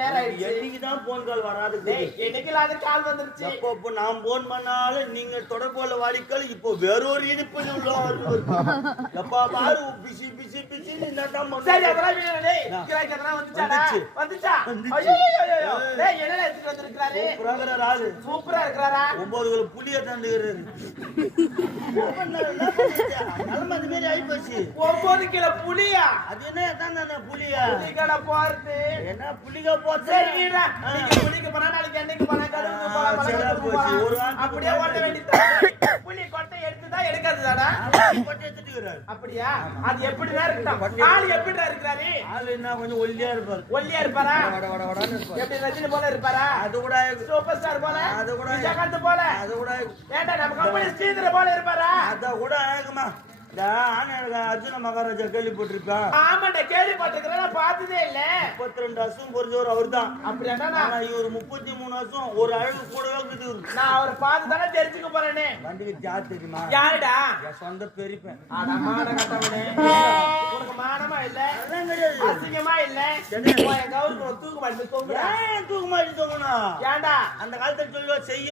நேரம் ஆயிடுச்சு. என்னைக்குதான் phone call வராது? என்னைக்கு இல்லாத கால் வந்துருச்சு. எப்போ நான் போன் பண்ணாலும் நீங்க தொடர்புல வாடிக்கல் இப்போ வேறொரு இனிப்பு எப்பா பாரு பிசி பிசி பிசி. சரி அதெல்லாம் டேய் கிராக்கி அதெல்லாம் வந்துச்சா? என்னடா எடுத்துட்டு வந்திருக்காரு? சூப்பரா ஆளு. சூப்பரா இருக்கறாரா? 9 கிலோ புளிய தந்துறாரு. நல்ல அந்த மாதிரி ஆயி போச்சு. 9 கிலோ புளியா? அது என்ன தானே புளியா? புளிகட போறது. என்ன புளிக போறது? சரிடா. நீங்க புளிக்கு போனா நாளைக்கு என்னைக்கு போனா கரும்பு போலாம். ஒரு அப்படியே ஓட்ட வேண்டியது. புளி கொட்டை எடுத்துதா எடுக்காதடா? கொட்டை எடுத்துக்கிறாரு. அப்படியா? அது எப்படிடா இருக்கட்டும். ஆளு எப்படிடா இருக்காரு? ஆளு என்ன கொஞ்சம் ஒல்லியா இருப்பாரு. ஒல்லியா இருப்பாரா? வடன்னு இருப்பாரு. எப்படி ரஜினி போல இருப்பாரா? அது கூட சூப்பர் ஸ்டார் போல? அது கூட விஜயகாந்த் போல? அது கூட ஏண்டா நம்ம கம்பெனி ஸ்ரீதர் போல இருப்பாரா? அத கூட ஆகுமா? அர்ஜுன மகாராஜா கேள்விப்பட்டிருப்பேன். ஆமாண்டா கேள்விப்பட்டிருக்கிறேன். நான் பார்த்ததே இல்ல. 32 வருஷம் பொறுத்தவர் அவர் தான். அப்படியாடா? இவர் 33 வருஷம் ஒரு அழகு கூடவே இருக்குது. நான் அவரை பார்த்து தானே தெரிஞ்சுக்க போறேனே. வண்டிக்கு ஜாத் தெரியுமா? யாருடா? என் சொந்த பெரியப்பன். ஆடா மாட கட்டவனே. உனக்கு மானமா இல்ல? அதெல்லாம் கிடையாது. அசிங்கமா இல்ல? என் கவுருக்கு தூக்கு மாட்டி தூங்குறா. ஏன் தூக்கு மாட்டி தூங்கணும்? ஏன்டா? அந்த காலத்துல சொல்லுவா செய்ய